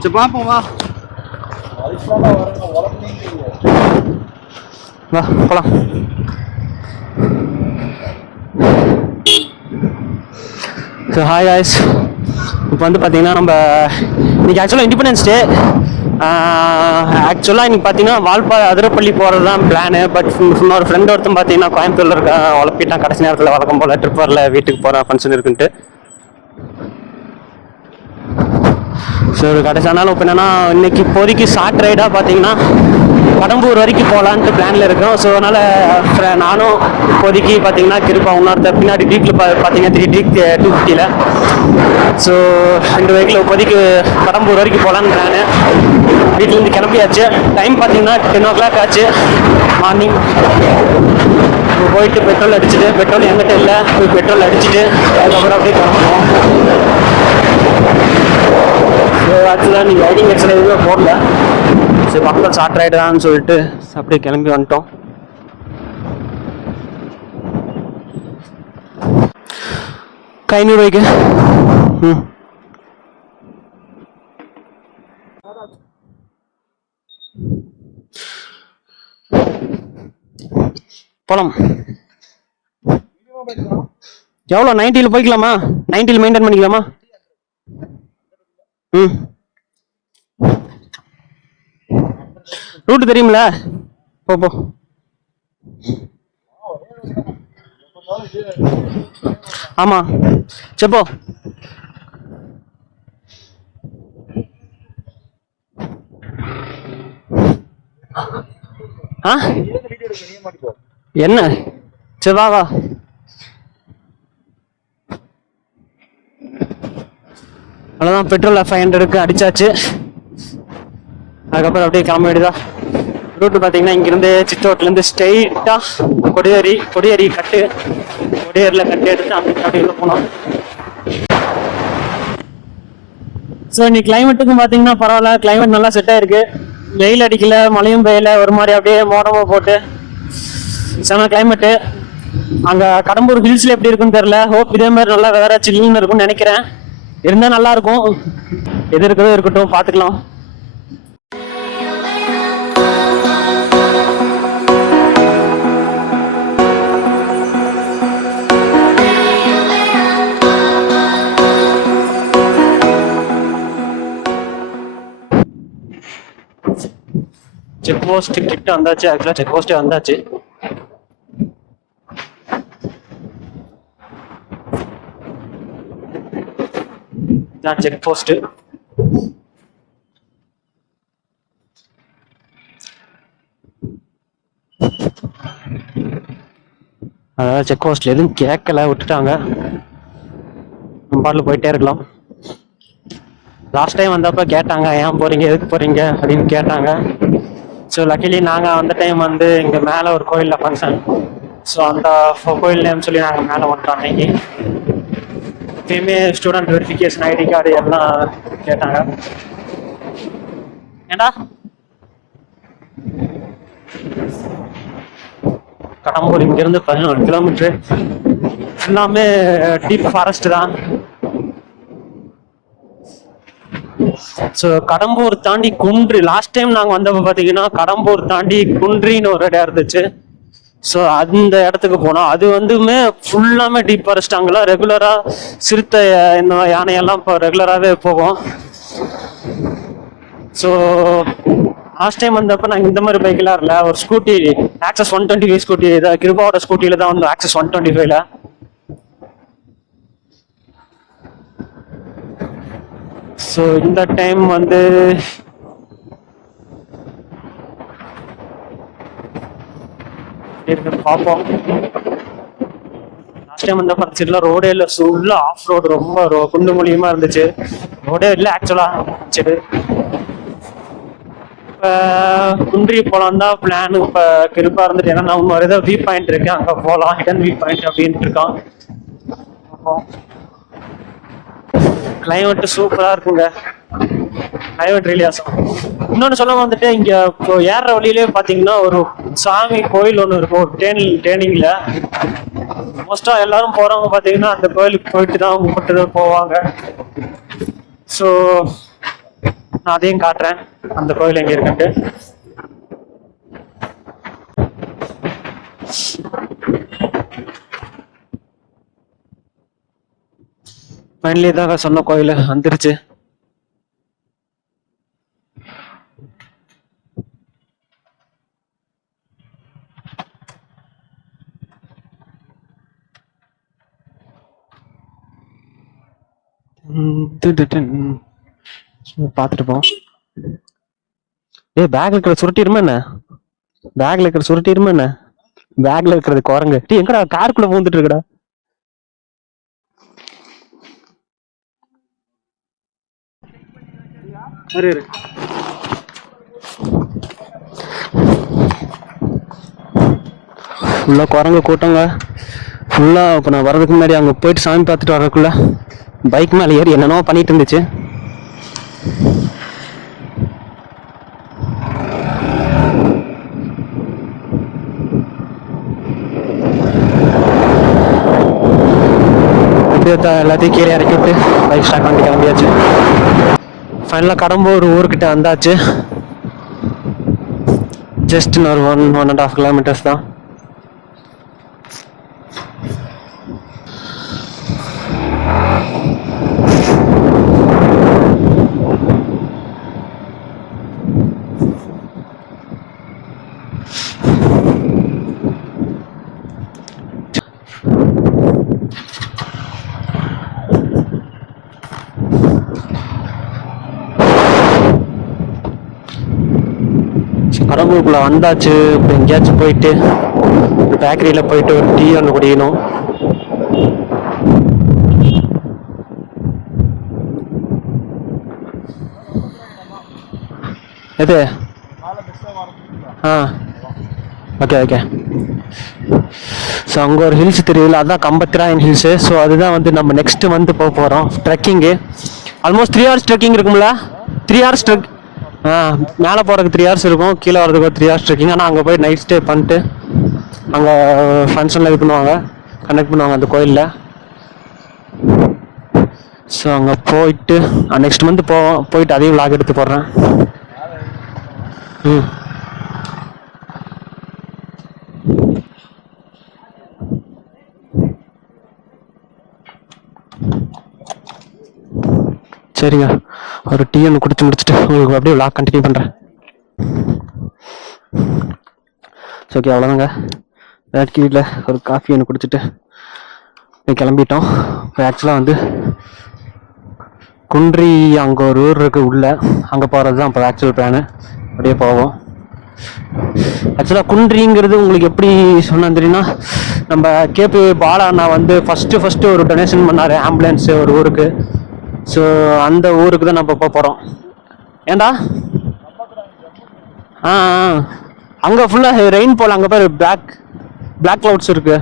சரி பார்ப்போம் வா வா போலாம். ஸோ ஹாய் காய்ஸ், இப்போ வந்து பார்த்தீங்கன்னா நம்ம இன்றைக்கி ஆக்சுவலாக இண்டிபெண்டன்ஸ் டே. ஆக்சுவலாக இன்றைக்கி பார்த்தீங்கன்னா வால்பாறை அதிரப்பள்ளி போகிறது தான் பிளானு. பட் இன்னொரு ஃப்ரெண்ட் ஒருத்தன் பார்த்தீங்கன்னா கோயம்புத்தூரில் இருக்க உழப்பிட்டான். கடைசி நேரத்தில் வழக்கம் போல் ட்ரிப் வரல, வீட்டுக்கு போகிற ஃபங்க்ஷன் இருக்குன்ட்டு. ஸோ கடைசியானாலும் இப்போ என்னென்னா இன்றைக்கி இப்போதைக்கு ஷார்ட் ரைடாக பார்த்தீங்கன்னா கடம்பூர் வரைக்கும் போகலான்ட்டு பிளானில் இருக்கோம். ஸோ அதனால் நானும் இப்போதைக்கு பார்த்தீங்கன்னா கிருப்பா இன்னொருத்தர் பின்னாடி டீக்கில் பார்த்தீங்கன்னா 3 டீக் 250. ஸோ 2 வெஹிக்கிள் இப்போதைக்கு கடம்பூர் வரைக்கும் போகலான்னு பிளானு. வீட்டிலேருந்து கிளம்பியாச்சு. டைம் பார்த்தீங்கன்னா 10 o'clock ஆச்சு மார்னிங். இப்போ போயிட்டு பெட்ரோல் அடிச்சுட்டு, பெட்ரோல் எங்கிட்ட இல்லை, போய் பெட்ரோல் அடிச்சுட்டு அதுக்கப்புறம் அப்படியே கிளம்புவோம். ஸோ ஆக்சுவலாக நீங்கள் ரைடிங் எக்ஸசைஸ் எதுவுமே போடல. ஸோ மக்கள் ஷார்ட் ரைடு தான் சொல்லிட்டு அப்படியே கிளம்பி வந்துட்டோம். ₹500. போலாம். எவ்வளோ 90 போய்க்கலாமா? 90 மெயின்டைன் பண்ணிக்கலாமா? ரூட்டு தெரியுமில, போ. ஆமா செப்போ. என்ன செவா வா. அவ்வளோதான், பெட்ரோல் 500க்கு அடிச்சாச்சு. அதுக்கப்புறம் அப்படியே கிளம்ப வேண்டியதா. ரூட்டு பார்த்தீங்கன்னா இங்கிருந்து சித்தோட்டிலேருந்து ஸ்ட்ரெயிட்டாக கொடியேரி கட்டு, கொடியேரியில் கட்டு எடுத்து அப்படியே போனோம். ஸோ இன்னைக்கு கிளைமேட்டுக்கும் பார்த்தீங்கன்னா பரவாயில்ல, கிளைமேட் நல்லா செட் ஆயிருக்கு. வெயில் அடிக்கல, மழையும் பெய்யல, ஒரு மாதிரி அப்படியே மோடமாக போட்டு செம கிளைமேட்டு. அங்கே கடம்பூர் ஹில்ஸில் எப்படி இருக்குன்னு தெரியல. ஹோப் இதே மாதிரி நல்லா வேற சில்லுன்னு இருக்கும்னு நினைக்கிறேன். இருந்தால் நல்லா இருக்கும். எது இருக்கிறதோ இருக்கட்டும், பார்த்துக்கலாம். செக் போஸ்ட் கிட்ட வந்தாச்சு. ஆக்சுவலாக செக் போஸ்டே வந்தாச்சு. செக் போஸ்ட் அதாவது செக் போஸ்ட்ல எதுவும் கேட்கல, விட்டுட்டாங்க. நம்ம பாட்டில் போயிட்டே இருக்கலாம். லாஸ்ட் டைம் வந்தப்ப கேட்டாங்க, ஏன் போறீங்க, எதுக்கு போறீங்க அப்படின்னு கேட்டாங்க. ஸோ லக்கிலி நாங்கள் அந்த டைம் வந்து இங்கே மேலே ஒரு கோயிலில் ஃபங்க்ஷன். ஸோ அந்த கோயில் நேம் சொல்லி நாங்கள் மேலே வந்துட்டோம். அன்னைக்கு எப்பயுமே ஸ்டூடெண்ட் வெரிஃபிகேஷன், ஐடி கார்டு எல்லாம் கேட்டாங்க. ஏண்டா கடம்பூர் இங்கிருந்து 11 கிலோமீட்டரு. எல்லாமே டீப் ஃபாரஸ்ட் தான். ஸோ கடம்பூர் தாண்டி குன்றி, லாஸ்ட் டைம் நாங்கள் வந்தப்போ பார்த்தீங்கன்னா கடம்பூர் தாண்டி குன்றின்னு ஒரு இடம் இருந்துச்சு. ஸோ அந்த இடத்துக்கு போனோம். அது வந்துமே ஃபுல்லாமே டீப் ஃபாரஸ்ட். அங்கெல்லாம் ரெகுலராக சிறுத்தை, இந்த யானையெல்லாம் இப்போ ரெகுலராகவே போகும். ஸோ லாஸ்ட் டைம் வந்தப்போ நாங்கள் இந்த மாதிரி பைக்கெல்லாம் இல்லை, ஒரு ஸ்கூட்டி ஆக்சஸ் 125 ஸ்கூட்டி, இதாக கிருபாவோட ஸ்கூட்டியில் தான் வந்து ஆக்சஸ் 125ல. ஸோ இந்த டைம் வந்து பார்ப்போம். லாஸ்ட் டைம் வந்து பரிசுல ரோடே இல்லை, ஃபுல்லா ஆஃப் ரோடு, ரொம்ப குண்டு மூலியமா இருந்துச்சு. ரோடே இல்லை ஆக்சுவலா. சரி, இப்போ குன்றி போகலாம் தான் பிளான். இப்போ கிருப்பா இருந்துட்டு ஏன்னா இன்னொரு ஏதோ வியூ பாயிண்ட் இருக்கு, அங்கே போகலாம், ஹிடன் வியூ பாயிண்ட் அப்படின்ட்டு இருக்கான். கிளைமேட் சூப்பரா இருக்குங்க. Climate really awesome. இன்னொன்னு சொல்ல வந்துட்டு, இங்க இப்போ ஏற வழியிலே பாத்தீங்கன்னா ஒரு சாமி கோயில் ஒண்ணு இருக்கும். டேர்னிங்ல மோஸ்டா எல்லாரும் போறவங்க பாத்தீங்கன்னா அந்த கோயிலுக்கு போயிட்டு தான் கும்பிட்டு போவாங்க. ஸோ நான் அதையும் காட்டுறேன் அந்த கோயில் எங்க இருக்குன்ட்டு. ஃபைனலி தான் சொன்ன கோயில் வந்துருச்சு. பார்த்துட்டு போம். பேக்ல இருக்கிற சுருட்டிருமா என்ன? பேக்ல இருக்கிற சுருட்டிருமா என்ன? பேக்ல இருக்கிறது குரங்கு. எங்கடா காருக்குள்ள பூந்துட்டு இருக்கடா? ஃபுல்லா குரங்கு கூட்டங்க ஃபுல்லா. இப்போ நான் வர்றதுக்கு முன்னாடி அங்கே போயிட்டு சாமி பார்த்துட்டு வரக்குள்ள பைக் மேலே ஏறி என்னென்னோ பண்ணிட்டு இருந்துச்சு. எல்லாத்தையும் கீழே இறக்கி விட்டு பைக் ஸ்டார்ட் பண்ணி கிளம்பியாச்சு. ஃபைனலாக கடம்பூர் ஊர்கிட்ட வந்தாச்சு. ஜஸ்ட் ஒரு 1.5 கிலோமீட்டர்ஸ் தான். கடம்பூருக்குள்ள வந்தாச்சு. இப்போ எங்கேயாச்சும் போயிட்டு ஒரு பேக்கரியில் போயிட்டு ஒரு டீ ஒன்று குடிக்கணும். எது? Okay okay. ஸோ அங்கே ஒரு ஹில்ஸ் தெரியுது, அதுதான் கம்பத்திராயன் ஹில்ஸு. ஸோ அதுதான் வந்து நம்ம நெக்ஸ்ட் மந்த் போக போகிறோம் ட்ரெக்கிங்கு. ஆல்மோஸ்ட் 3 hours ட்ரெக்கிங் இருக்கும்ல? 3 hours ட்ரெக். மேலே போகிறதுக்கு 3 hours இருக்கும், கீழே வரதுக்கு ஒரு 3 hours ட்ரெக்கிங். ஆனால் அங்கே போய் நைட் ஸ்டே பண்ணிட்டு அங்கே ஃபங்க்ஷனில் இது பண்ணுவாங்க, கனெக்ட் பண்ணுவாங்க அந்த கோயிலில். ஸோ அங்கே போயிட்டு நெக்ஸ்ட் மந்த் போயிட்டு அதையும் விளாக் எடுத்து போடுறேன். சரிங்க, ஒரு டீ ஒன்று குடிச்சு முடிச்சுட்டு உங்களுக்கு அப்படியே விளாக் கண்டினியூ பண்ணுறேன். ஓகே, அவ்வளோதாங்க. வேட்கி வீட்டில் ஒரு காஃபி ஒன்று குடிச்சிட்டு கிளம்பிட்டோம். இப்போ ஆக்சுவலாக வந்து குன்றி அங்கே ஒரு ஊர் இருக்குது உள்ள, அங்கே போகிறது தான் இப்போ ஆக்சுவல் பிளானு. அப்படியே போவோம். ஆக்சுவலாக குன்றிங்கிறது உங்களுக்கு எப்படி சொன்னேன் தெரியுமா, நம்ம கேபி பாலா அண்ணா வந்து ஃபஸ்ட்டு ஒரு டொனேஷன் பண்ணார் ஆம்புலன்ஸு ஒரு ஊருக்கு. ஸோ அந்த ஊருக்கு தான் நம்ம போக போகிறோம். ஏண்டா அங்கே ஃபுல்லாக ரெயின் போல், அங்கே பேர் பிளாக் க்ளவுட்ஸ் இருக்குது.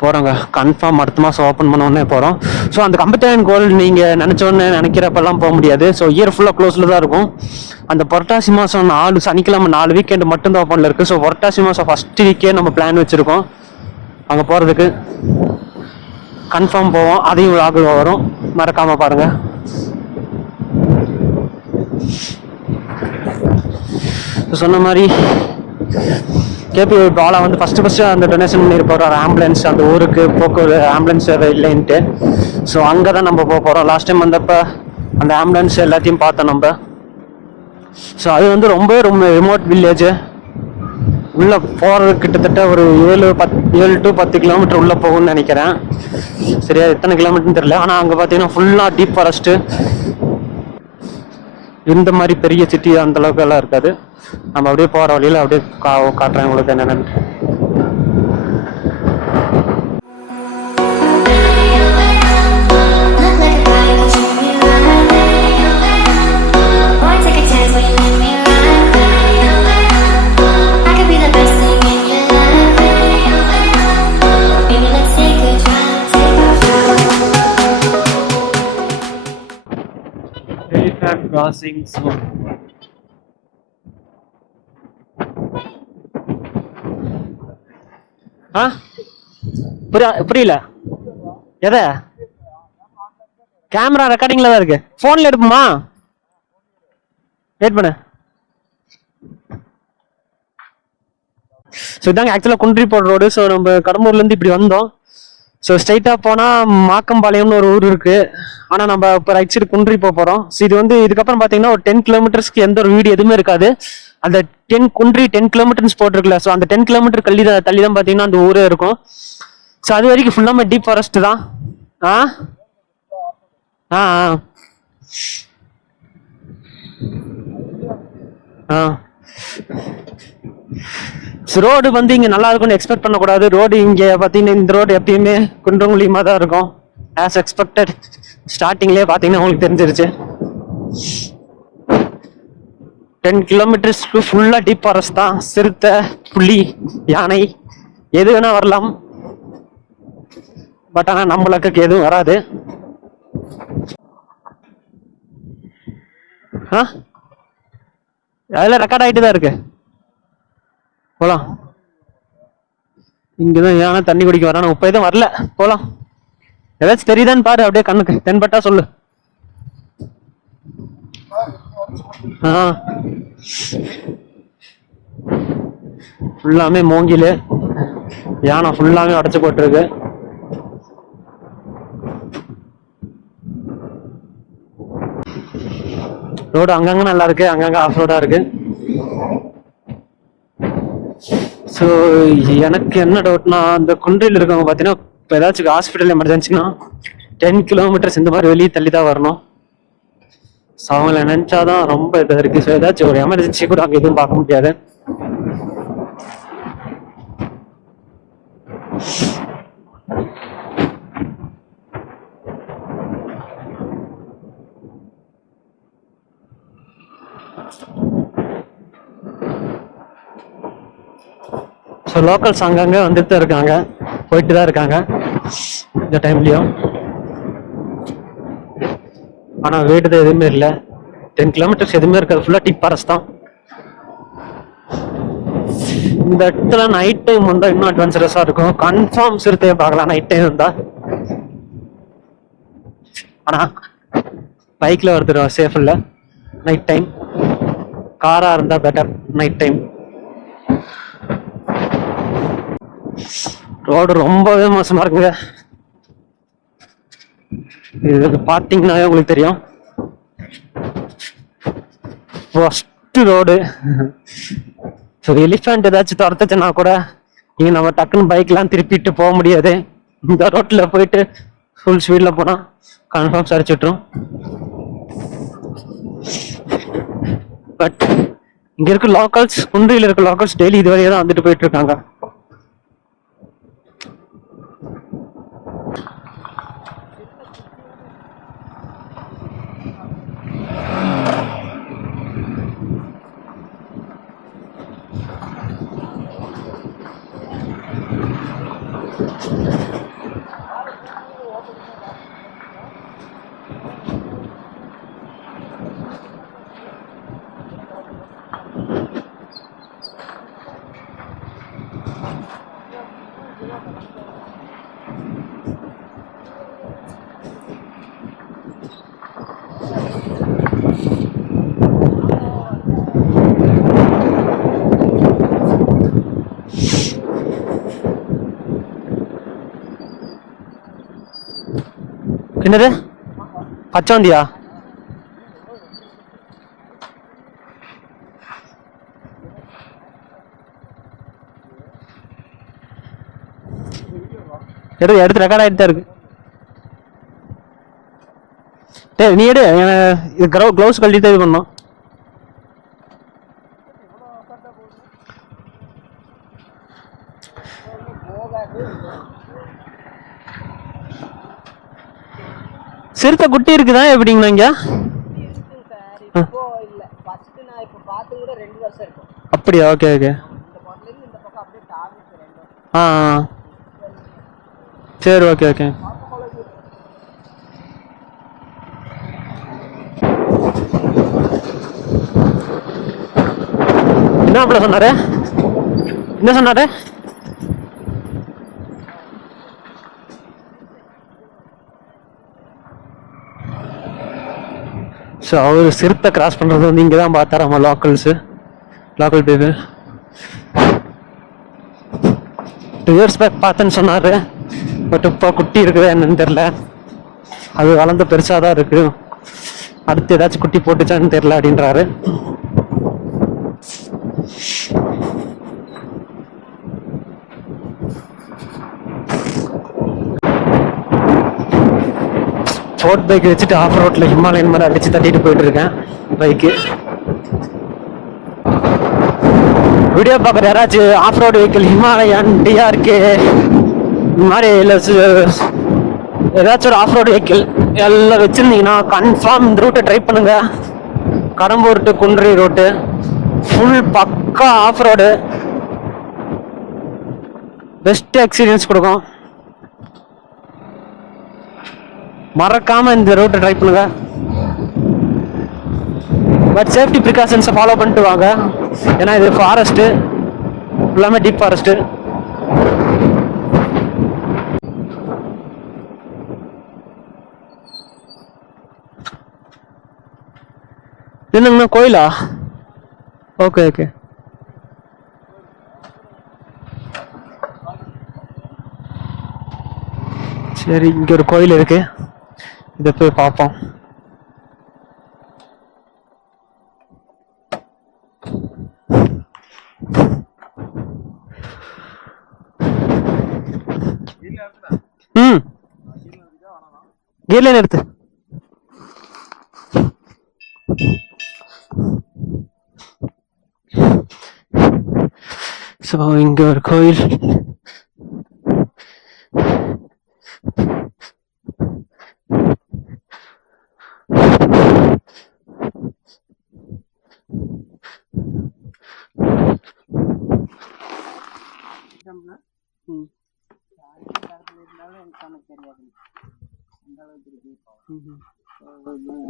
போகிறோங்க, கன்ஃபார்ம் அடுத்த மாதம் ஓப்பன் பண்ணோடனே போகிறோம். ஸோ அந்த கம்பத்திராயன் கோயில் நீங்கள் நினச்சோன்னு நினைக்கிறப்பெல்லாம் போக முடியாது. ஸோ இயர் ஃபுல்லாக க்ளோஸில் தான் இருக்கும். அந்த புரட்டாசி மாதம் 4 சனிக்கிழமை 4 வீக்கெண்டு மட்டும்தான் ஓப்பனில் இருக்குது. ஸோ புரட்டாசி மாதம் ஃபஸ்ட்டு வீக்கே நம்ம பிளான் வச்சுருக்கோம் அங்கே போகிறதுக்கு. கன்ஃபார்ம் போவோம், அதையும் விளாகில் வரும், மறக்காமல் பாருங்கள். சொன்ன மாதிரி கேபி பாலா வந்து ஃபஸ்ட்டு அந்த டொனேஷன் பண்ணியிருப்பார் ஒரு ஆம்புலன்ஸ் அந்த ஊருக்கு, போக்குவரத்து ஆம்புலன்ஸ் சேவை இல்லைன்ட்டு. ஸோ அங்கே தான் நம்ம போக போகிறோம். லாஸ்ட் டைம் வந்தப்போ அந்த ஆம்புலன்ஸ் எல்லாத்தையும் பார்த்தோம் நம்ம. ஸோ அது வந்து ரொம்ப ரிமோட் வில்லேஜு. உள்ளே போகிறது கிட்டத்தட்ட ஒரு 7 to 10 கிலோமீட்டர் உள்ளே போகும்னு நினைக்கிறேன். சரியா எத்தனை கிலோமீட்டர்னு தெரியல. ஆனால் அங்கே பார்த்தீங்கன்னா ஃபுல்லாக டீப் ஃபாரஸ்ட்டு. இந்த மாதிரி பெரிய சிட்டி அந்த அளவுக்கு எல்லாம் இருக்காது. நம்ம அப்படியே போகிற வழியில் அப்படியே காட்டுறேன் உங்களுக்கு என்னென்னு. Crossing soon. ஆ புரியல எதை? கேமரா ரெக்கார்டிங்ல தான் இருக்கு. போன்ல எடுப்புமா? வெயிட் பண்ணு. ஸோ இதாங்க ஆக்சுவலாக குன்றிப்போடு ரோடு. ஸோ நம்ம கடம்பூர்லேருந்து இப்படி வந்தோம். ஸோ ஸ்ட்ரைட்டாக போனால் மாக்கம்பாளையம்னு ஒரு ஊர் இருக்கு. ஆனால் நம்ம இப்போ ரைட் சைடு குன்றி போகிறோம். ஸோ இது வந்து இதுக்கப்புறம் பார்த்தீங்கன்னா ஒரு 10 கிலோமீட்டர்ஸ்க்கு எந்த ஒரு வீடு எதுவுமே இருக்காது. அந்த 10 கிலோமீட்டர்ஸ் போட்டிருக்குல்ல, ஸோ அந்த 10 கிலோமீட்டர் தள்ளி தான் பார்த்தீங்கன்னா அந்த ஊரே இருக்கும். ஸோ அது வரைக்கும் ஃபுல்லாமே டீப் ஃபாரஸ்ட் தான். ஆ ஆ ஆ ரோடு வந்து இங்க நல்லா இருக்கும்னு எக்ஸ்பெக்ட் பண்ணக்கூடாது. ரோடு இங்க பாத்தீங்கன்னா இந்த ரோடு எப்பயுமே குண்டும் குழியுமா தான் இருக்கும். ஆஸ் எக்ஸ்பெக்டட் ஸ்டார்டிங்லேயே பாத்தீங்கன்னா உங்களுக்கு தெரிஞ்சிருச்சு. 10 கிலோமீட்டர்ஸ்க்கு ஃபுல்லா டீப் ஃபாரஸ்ட் தான். சிறுத்தை, புலி, யானை எது வேணா வரலாம். பட் ஆனா நம்மளுக்கு எதுவும் வராது. அதெல்லாம் ரெக்கார்ட் ஆகிட்டு தான் இருக்கு. போலாம். இங்கதான் யானை தண்ணி குடிக்க வரான. இப்ப எதுவும் வரல. போலாம். ஏதாச்சும் தெரியுதான்னு பாரு, அப்படியே கண்ணுக்கு தென்பட்டா சொல்லு. ஃபுல்லாமே மூங்கிலு, யானை ஃபுல்லாமே உடச்சு போட்டிருக்கு. ரோடு அங்கங்க நல்லா இருக்கு, அங்கங்க ஆஃப் ரோடா இருக்கு. ஸோ எனக்கு என்ன டவுட்னா, இந்த குன்றியில் இருக்கவங்க பார்த்தீங்கன்னா இப்போ ஏதாச்சும் ஹாஸ்பிட்டல் எமர்ஜென்சினா 10 கிலோமீட்டர்ஸ் இந்த மாதிரி வெளியே தள்ளி தான் வரணும். ஸோ அவங்கள நினைச்சாதான் ரொம்ப இதாக இருக்கு. ஸோ ஏதாச்சும் ஒரு எமர்ஜென்சி கூட அங்கே எதுவும் பார்க்க முடியாது. ஸோ லோக்கல்ஸ் அங்கங்கே வந்துட்டு தான் இருக்காங்க, போயிட்டு தான் இருக்காங்க இந்த டைம்லயும். ஆனால் வீடு தான் எதுவுமே இல்லை. 10 கிலோமீட்டர்ஸ் எதுவுமே இருக்காது, ஃபுல்லாக டீப் ஃபாரஸ்ட் தான். இந்த இடத்துல நைட் டைம் வந்தால் இன்னும் அட்வென்ச்சரஸாக இருக்கும். கன்ஃபார்ம் சிறுத்தையை பார்க்கலாம் நைட் டைம் வந்தால். ஆனால் பைக்கில் ஒருத்தர் சேஃப் இல்லை நைட் டைம். காராக இருந்தால் பெட்டர் நைட் டைம். ரோடு ரொம்பவே மோசமா இருக்குங்க. இது பாத்தீங்கன்னாவே உங்களுக்கு தெரியும். First road. ஸோ எலிஃபென்ட் ஏதாச்சும் துரத்துச்சுன்னா கூட நீங்க நம்ம டக்குன்னு பைக்லாம் திருப்பிட்டு போக முடியாது. இந்த ரோட்ல போயிட்டு ஃபுல் ஸ்பீட்ல போனா கன்ஃபார்ம் சரிச்சுட்ரும். பட் இங்க இருக்க லோக்கல்ஸ், குன்றியில் இருக்க லோக்கல்ஸ் டெய்லி இது வரையே தான் வந்துட்டு போயிட்டு இருக்காங்க. என்னது பச்சோந்தியா? எடுத்து ரெக்கார்ட் ஆகிட்டு தான் இருக்கு. நீ எடு. இது க்ளவுஸ் கழட்டிட்டு இது பண்ணோம். சிறுத்தை குட்டி இருக்குதான் எப்படிங்கண்ணா இங்க? அப்படியா? Okay okay. ஆ சரி ஓகே ஓகே. என்ன சொன்னாரு? என்ன சொன்னாரு? ஸோ அவர் சிறுத்தை கிராஸ் பண்ணுறது வந்து இங்கே தான் பார்த்தாராமா லோக்கல் பீப்புள். 2 years பேக் பார்த்தேன்னு சொன்னார். பட் இப்போ குட்டி இருக்குது என்னன்னு தெரில. அது வளர்ந்து பெருசாக தான் இருக்குது. அடுத்து ஏதாச்சும் குட்டி போட்டுச்சான்னு தெரில அப்படின்றாரு. ஸ்போர்ட் பைக் வச்சுட்டு ஆஃப் ரோட்டில் ஹிமாலயன் மாதிரி அடித்து தட்டிட்டு போயிட்டு இருக்கேன் பைக்கு. வீடியோ பார்க்குற யாராச்சும் off road vehicle Himalayan TRK இந்த மாதிரி இல்லை ஏதாச்சும் ஒரு ஆஃப் ரோடு வெஹிக்கிள் எல்லாம் வச்சுருந்தீங்கன்னா கன்ஃபார்ம் இந்த ரூட்டை ட்ரை பண்ணுங்க. கடம்பூர் டு குன்றி ரோட்டு ஃபுல் பக்கா ஆஃப் ரோடு, பெஸ்ட் எக்ஸ்பீரியன்ஸ் கொடுக்கும். மறக்காம இந்த ரூட்டை ட்ரை பண்ணுங்க. பட் சேஃப்டி ப்ரிகாஷன்ஸை ஃபாலோ பண்ணிட்டு வாங்க. ஏன்னா இது ஃபாரஸ்ட்டு, எல்லாமே டீப் ஃபாரஸ்ட்டு. என்னங்கண்ணா கோயிலா? ஓகே. சரி, இங்க ஒரு கோயில் இருக்கு, இதை போய் பார்ப்போம். கீழே நிறுத்து. ஸோ இங்க ஒரு கோயில்.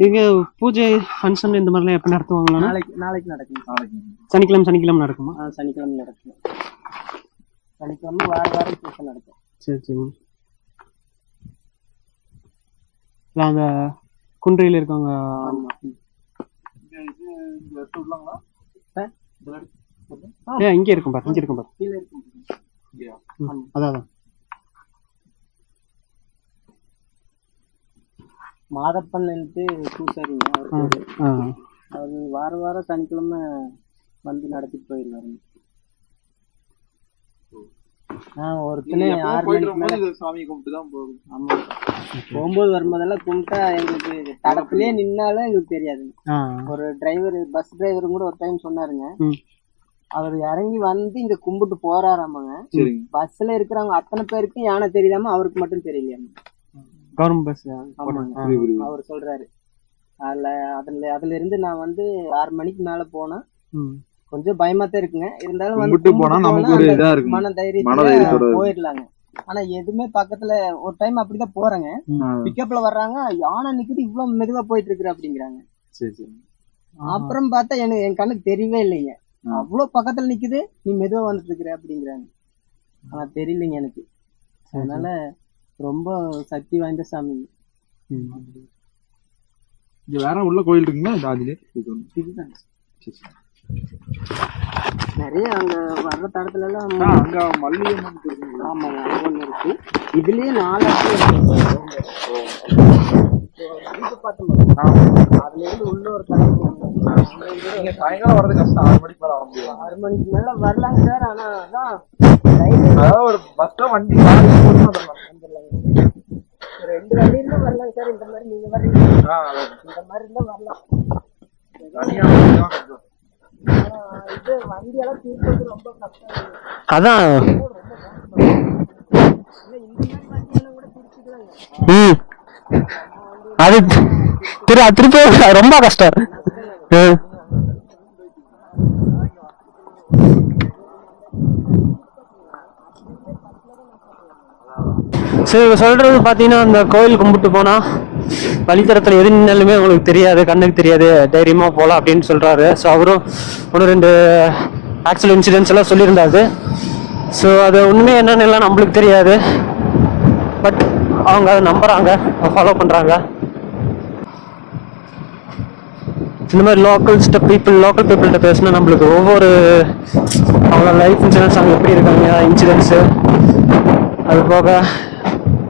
இங்க பூஜை ஃபங்க்ஷன் இந்த மாதிரிலாம் எப்போ நடத்துவாங்களா? நாளைக்கு நடக்கும். சனிக்கிழமை நடக்குமா? சனிக்கிழமை நடக்கும். சனிக்கிழமை வாரம் பூஜை நடக்கும். சரி. அங்க குன்றையில் இருக்காங்க. இங்க இருக்கும் பாரு. கீழே இருக்கும். அதான் மாதப்பன் பூசாரிங்க. அவரு வாரம் சனிக்கிழமை வந்து நடத்திட்டு போயிருவாரு. ஒருத்தனே 6 மணிக்கு மேல சாமி கும்பிட்டுதான் போகும். ஆமா, போகும்போது வரும்போதெல்லாம் கும்பிட்டா எங்களுக்கு தடத்திலே நின்னாலும் எங்களுக்கு தெரியாது. ஒரு டிரைவர், பஸ் டிரைவரும் கூட ஒரு டைம் சொன்னாருங்க. அவர் இறங்கி வந்து இங்க கும்பிட்டு போறாராமாங்க. பஸ்ல இருக்கிறவங்க அத்தனை பேருக்கும் யானை தெரியாம அவருக்கு மட்டும் தெரியலையாமா. Government bus. அவர் சொல்றாரு. அதுல இருந்து நான் வந்து 6 மணிக்கு மேல போனா கொஞ்சம் பயமா தான் இருக்குங்க. இருந்தாலும் வந்து மன தைரியத்துல போயிடலாங்க. ஆனா எதுவுமே பக்கத்துல ஒரு டைம் அப்படிதான் போறேங்க. பிக்கப்ல வர்றாங்க, யானை நிக்குது, இவ்வளவு மெதுவா போயிட்டு இருக்கு அப்படிங்கிறாங்க. அப்புறம் பார்த்தா என் கண்ணுக்கு தெரியவே இல்லைங்க. அவ்வளவு பக்கத்துல நிக்குது, நீ மெதுவா வந்துட்டு இருக்கிற அப்படிங்கிறாங்க. ஆனா தெரியலைங்க எனக்கு. அதனால ரொம்ப சக்தி வாய்ந்த சாமி. இங்க வேற உள்ள கோயில் இருக்குங்களா? நிறைய அங்க வர்ற தடத்துல எல்லாம் அங்க மல்லியம்மன் இருக்கு. ஆமாங்க, ஒண்ணு இருக்கு. இதுலயே 4 அதுல இருந்து உள்ள ஒரு தடவை சாயங்காலம் வர்றது கஷ்டம். 6 மணிக்கு மேல வர முடியும். 6 மணிக்கு மேல வரலாங்க சார். ஆனா அதான் ஒரு பஸ் வண்டி ரெண்டு வண்டி இருந்தா வரலாங்க சார். இந்த மாதிரி நீங்க வர்றீங்க, இந்த மாதிரி இருந்தா வரலாம். இது வண்டியெல்லாம் தீர்ப்பது ரொம்ப கஷ்டம். அதான் அது திருப்பி ரொம்ப கஷ்டம். சரி, சொல்றது பாத்தீங்கன்னா அந்த கோயில் கும்பிட்டு போனா வழித்தரத்துல எது நின்னாலுமே உங்களுக்கு தெரியாது, கண்ணுக்கு தெரியாது, தைரியமா போகலாம் அப்படின்னு சொல்றாரு. ஸோ அவரும் 1-2 ஆக்சிடென்ட் இன்சிடென்ட்ஸ் எல்லாம் சொல்லியிருந்தாரு. ஸோ அது உண்மை என்னன்னு எல்லாம் நம்மளுக்கு தெரியாது. பட் அவங்க அதை நம்புறாங்க, ஃபாலோ பண்றாங்க. இந்த மாதிரி லோக்கல் பீப்புள்கிட்ட பேசினா நம்மளுக்கு ஒவ்வொரு அவங்களோட லைஃப் இன்சூரன்ஸ் அவங்க எப்படி இருக்காங்க இன்சூரன்ஸு, அது போக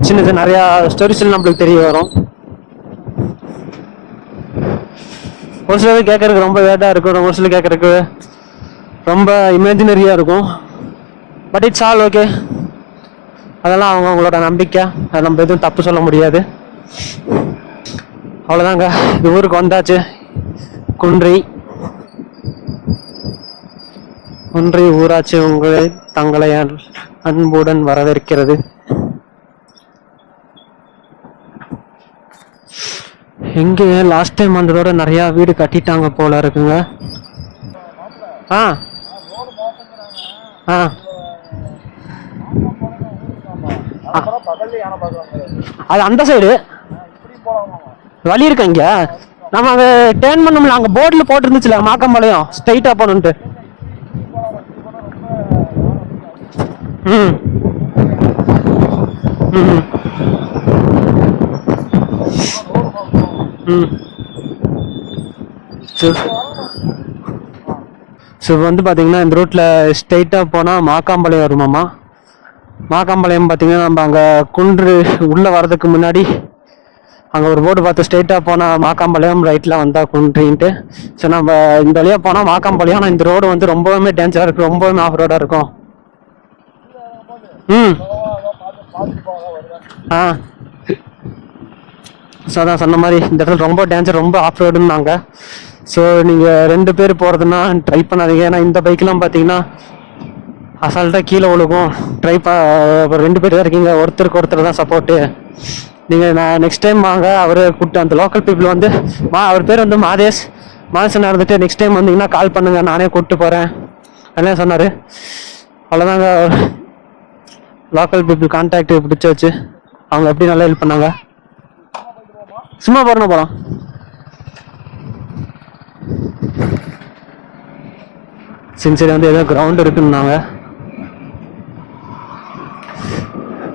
சின்ன நிறையா ஸ்டோரிஸ் நம்மளுக்கு தெரிய வரும். ஒரு சிலர் கேட்கறதுக்கு ரொம்ப வேடாக இருக்கும், ஒரு சிலர் கேட்கறதுக்கு ரொம்ப இமேஜினரியாக இருக்கும். But it's all okay. அதெல்லாம் அவங்களோட நம்பிக்கை, அதை நம்ம எதுவும் தப்பு சொல்ல முடியாது. அவ்வளோதாங்க, இந்த ஊருக்கு வந்தாச்சு. குன்றி ஊராட்சி தங்களை அன்புடன் வரவேற்கிறது. எங்க லாஸ்ட் டைம் வந்ததோட நிறைய வீடு கட்டிட்டாங்க போல இருக்குங்க. ஆ ஆ அது அந்த சைடு வழி இருக்கு. இங்க நம்ம அங்க டேர்ன் பண்ணோம்ல, அங்க போர்டுல போட்டு இருந்துச்சுல மாக்கம்பாளையம் ஸ்ட்ரைட்டா போகணுன்ட்டு. ம் ம் ம் ஸோ வந்து பார்த்தீங்கன்னா இந்த ரூட்டில் ஸ்ட்ரைட்டாக போனால் மாக்காம்பாளையம் வருமாம்மா. மாக்காம்பாளையம் பார்த்தீங்கன்னா நம்ம அங்கே குன்று உள்ளே வர்றதுக்கு முன்னாடி அங்கே ஒரு போர்டு பார்த்து ஸ்ட்ரைட்டாக போனால் மாக்காம்பாளையம், ரைட்டில் வந்தால் குன்றின்ட்டு. ஸோ நம்ம இந்த வழியாக போனால் மாக்காம்பாளையம். ஆனால் இந்த ரோடு வந்து ரொம்பவுமே டேஞ்சராக இருக்குது, ரொம்பவுமே ஆஃப் ரோடாக இருக்கும். ம் ஆ ஸோ அதான் சொன்ன மாதிரி இந்த இடத்துல ரொம்ப டேஞ்சர், ரொம்ப ஆஃப் ரோடுன்னாங்க. ஸோ நீங்கள் 2 பேர் போகிறதுனா ட்ரை பண்ணாதீங்க. ஏன்னா இந்த பைக்கெலாம் பார்த்தீங்கன்னா அசால்ட்டாக கீழே விழுகும். 2 பேர் தான் இருக்கீங்க, ஒருத்தருக்கு ஒருத்தர் தான் சப்போர்ட்டு. நீங்கள் நான் நெக்ஸ்ட் டைம் வாங்க, அவர் கூப்பிட்டு அந்த லோக்கல் பீப்புள் வந்து அவர் பேர் வந்து மாதேசன் இருந்துட்டு நெக்ஸ்ட் டைம் வந்தீங்கன்னா கால் பண்ணுங்க, நானே கூப்பிட்டு போகிறேன் என்ன சொன்னார். அவ்வளோதாங்க, லோக்கல் பீப்புள் கான்டாக்ட் பிடிச்சி வச்சு அவங்க எப்படி நல்லா ஹெல்ப் பண்ணாங்க. சும்மா போகலாம். சின்சரி வந்து ஏதோ கிரவுண்ட் இருக்குன்னாங்க,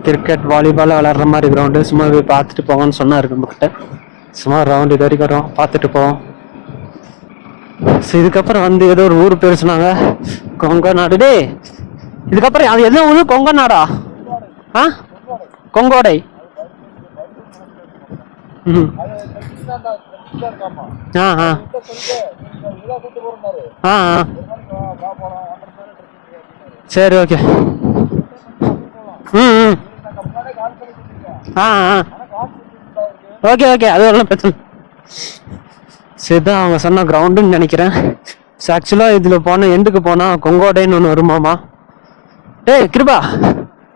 கிரிக்கெட் வாலிபால் விளாட்ற மாதிரி கிரவுண்டு. சும்மா போய் பார்த்துட்டு போவோம்னு சொன்னார் நம்மகிட்ட. சும்மா ரவுண்ட் இது வரைக்கும் வரும், பார்த்துட்டு போவோம். ஸோ இதுக்கப்புறம் வந்து ஏதோ ஒரு ஊர் பேர் சொன்னாங்க, கொங்கநாடு. டே இதுக்கப்புறம் அது எதுவும் ஊர் கொங்கநாடா? ஆ கொங்கோடை. ம் ஆ ஆ ஆ ஆ சரி ஓகே. ம் ம் ஆ ஆ ஓகே ஓகே, அது ஒன்றும் பிரச்சனை. சரிதான் அவங்க சொன்ன கிரவுண்டுன்னு நினைக்கிறேன். ஸோ ஆக்சுவலாக இதில் போனால் எண்டுக்கு போனால் கொங்கோடைன்னு ஒன்று வருமாமா. டேய் கிருபா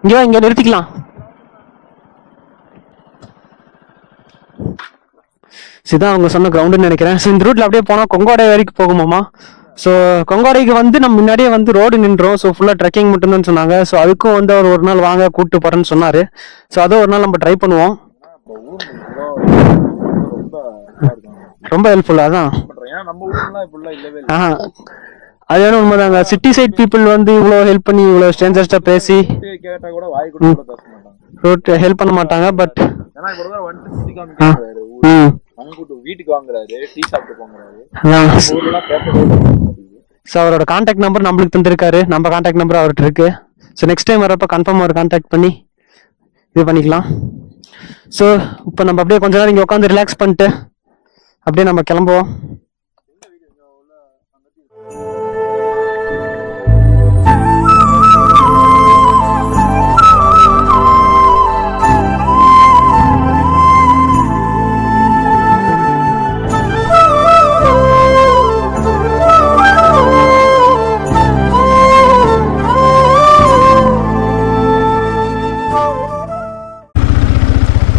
இங்கே நிறுத்திக்கலாம். இதுதான் அவங்க சொன்ன கிரவுண்டுன்னு நினைக்கிறேன். ஸோ இந்த ரூட்டில் அப்படியே போனால் கொங்கோடை வரைக்கும் போகுமாமா. ஸோ கொங்கோடைக்கு வந்து நம்ம முன்னாடியே வந்து ரோடு நின்றோம். ஸோ ஃபுல்லாக ட்ரெக்கிங் மட்டும்தான் சொன்னாங்க. ஸோ அதுக்கும் வந்து அவர் ஒரு நாள் வாங்க கூப்பிட்டு போகிறேன்னு சொன்னார். ஸோ அதுவும் ஒரு நாள் நம்ம ட்ரை பண்ணுவோம். ரொம்ப ஹெல்ப்ஃபுல்லாக தான். அது வேணும் உண்மைதாங்க. சிட்டி சைட் பீப்புள் வந்து இவ்வளோ ஹெல்ப் பண்ணி இவ்வளோ ஸ்ட்ரேஞ்சர்ஸ்டா பேசி ரூட் ஹெல்ப் பண்ண மாட்டாங்க. பட் வீட்டுக்கு வாங்குறாரு, டீ சாப்பிட்டு போங்கறாரு. ஸோ அவரோட கான்டாக்ட் நம்பர் நம்மளுக்கு தந்திருக்காரு, நம்ம கான்டாக்ட் நம்பர் அவர்கிட்ட இருக்கு. ஸோ நெக்ஸ்ட் டைம் வரப்போ கன்ஃபார்ம் அவர் கான்டாக்ட் பண்ணி இது பண்ணிக்கலாம். ஸோ இப்போ நம்ம அப்படியே கொஞ்ச நேரம் இங்கே உட்காந்து ரிலாக்ஸ் பண்ணிட்டு அப்படியே நம்ம கிளம்புவோம்.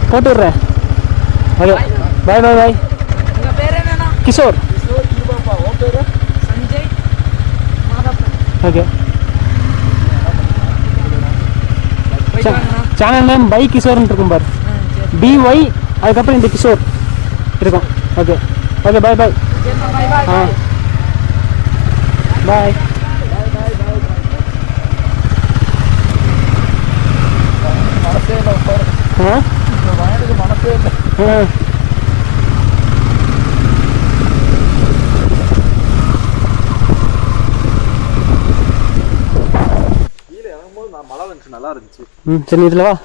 போட்டு விடுறேன். Okay bye bye bye. Kishore. Okay channel name by கிஷோர்னு இருக்கும் பாரு, BY அதுக்கப்புறம் இந்த கிஷோர் இருக்கும். ஓகே ஓகே பாய் பாய். ஆ பாய். ஆ சரி இதில் வா.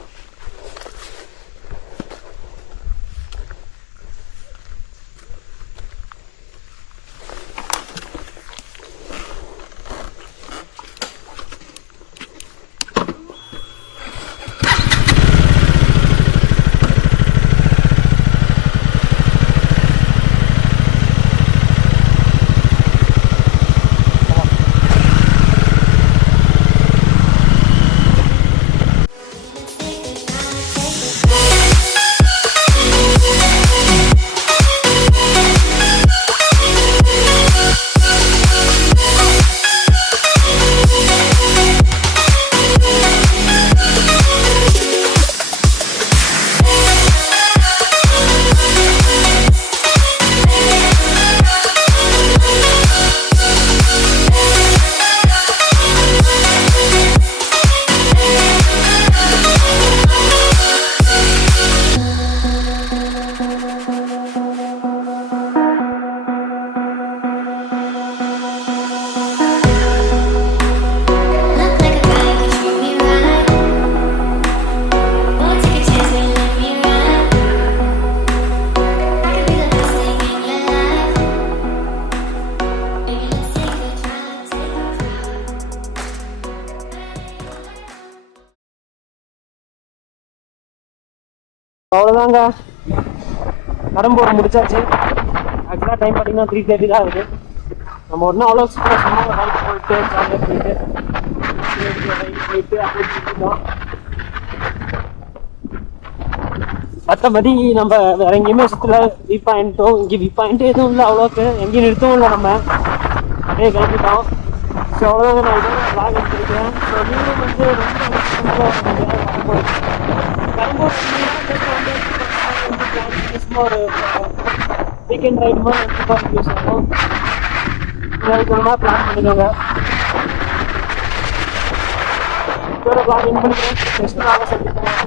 அவ்வளோதாங்க, கடம்பூர் முடிச்சாச்சு. ஆக்சுவலாக டைம் பார்த்தீங்கன்னா 3:30 தான் இருக்குது. நம்ம ஒன்றும் அவ்வளோ சும்மா ரைட் போயிட்டு ஜாலியாக போயிட்டு அப்படியே சுற்றிட்டோம். மற்றபடி நம்ம வேற எங்கேயுமே சுற்றல. வியூ பாயிண்ட்டும் இங்கே வியூ பாயிண்ட் எதுவும் இல்லை அவ்வளோக்கு, எங்கேயும் நிறுத்தவும் இல்லை. நம்ம அப்படியே கிளம்பிட்டோம். ஸோ அவ்வளோதாங்க, நான் இதோட vlog எடுத்துருக்கேன். ஸோ நீங்களும் வந்து ரொம்ப கடம்பூர் சும்மா ஒரு வீக்கெண்ட் ரைடு மாதிரி வந்து யூஸ் ஆகும். நாளைக்கு பிளான் பண்ணிக்கோங்க. இதோட vlog பண்ணிக்கிறேன். நெக்ஸ்ட் நாளாக சந்திக்கிறேன்.